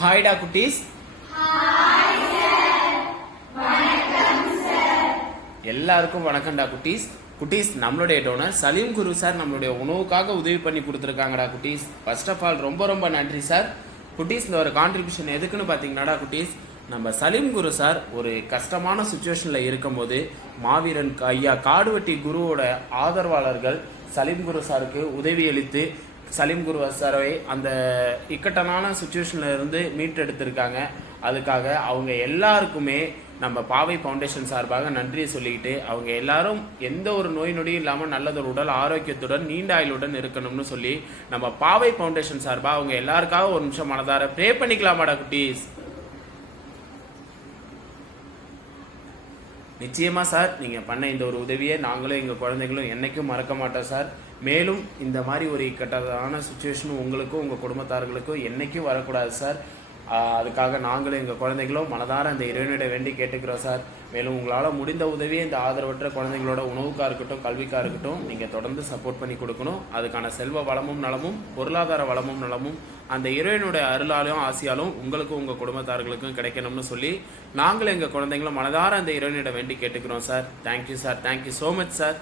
ஹாய்டா குட்டீஸ். எல்லாருக்கும் வணக்கம்டா குட்டீஸ். குட்டீஸ் நம்மளுடைய டோனர் சலீம் குரு சார் நம்மளுடைய உணவுக்காக உதவி பண்ணி கொடுத்துருக்காங்கடா குட்டீஸ். ஃபர்ஸ்ட் ஆஃப் ஆல் ரொம்ப ரொம்ப நன்றி சார். குட்டீஸ் இந்த ஒரு கான்ட்ரிபியூஷன் எதுக்குன்னு பார்த்தீங்கன்னாடா குட்டீஸ் நம்ம சலீம் குரு சார் ஒரு கஷ்டமான சுச்சுவேஷனில் இருக்கும்போது மாவீரன் ஐயா காடுவெட்டி குருவோட ஆதரவாளர்கள் சலீம் குரு சாருக்கு உதவி அளித்து சலீம் குரு சாரை அந்த இக்கட்டான சுச்சுவேஷனில் இருந்து மீட்டெடுத்திருக்காங்க. அதுக்காக அவங்க எல்லாருக்குமே நம்ம பாவை ஃபவுண்டேஷன் சார்பாக நன்றியை சொல்லிக்கிட்டு அவங்க எல்லாரும் எந்த ஒரு நோய் நொடியும் இல்லாமல் நல்லதொரு உடல் ஆரோக்கியத்துடன் நீண்ட ஆயுளுடன் இருக்கணும்னு சொல்லி நம்ம பாவை ஃபவுண்டேஷன் சார்பாக அவங்க எல்லாருக்காக ஒரு நிமிஷம் மனதார ப்ரே பண்ணிக்கலாமாடா குட்டீஸ்? நிச்சயமாக சார் நீங்கள் பண்ண இந்த ஒரு உதவியை நாங்களும் எங்கள் குழந்தைகளும் என்றைக்கும் மறக்க மாட்டோம் சார். மேலும் இந்த மாதிரி ஒரு இக்கட்டான சுச்சுவேஷன் உங்களுக்கும் உங்கள் குடும்பத்தார்களுக்கும் என்றைக்கும் வரக்கூடாது சார். அதுக்காக நாங்களும் எங்கள் குழந்தைகளும் மனதார அந்த இறைவனிட வேண்டி கேட்டுக்கிறோம் சார். மேலும் உங்களால் முடிந்த உதவியை இந்த ஆதரவற்ற குழந்தைங்களோட உணவுக்காக இருக்கட்டும் கல்விக்காக இருக்கட்டும் நீங்கள் தொடர்ந்து சப்போர்ட் பண்ணி கொடுக்கணும். அதுக்கான செல்வ வளமும் நலமும் பொருளாதார வளமும் நலமும் அந்த இறைவனுடைய அருளாலும் ஆசியாலும் உங்களுக்கும் உங்கள் குடும்பத்தார்களுக்கும் கிடைக்கணும்னு சொல்லி நாங்களும் எங்கள் குழந்தைங்களும் மனதார அந்த இறைவனிட வேண்டி கேட்டுக்கிறோம் sir. Thank you sir thank you so much sir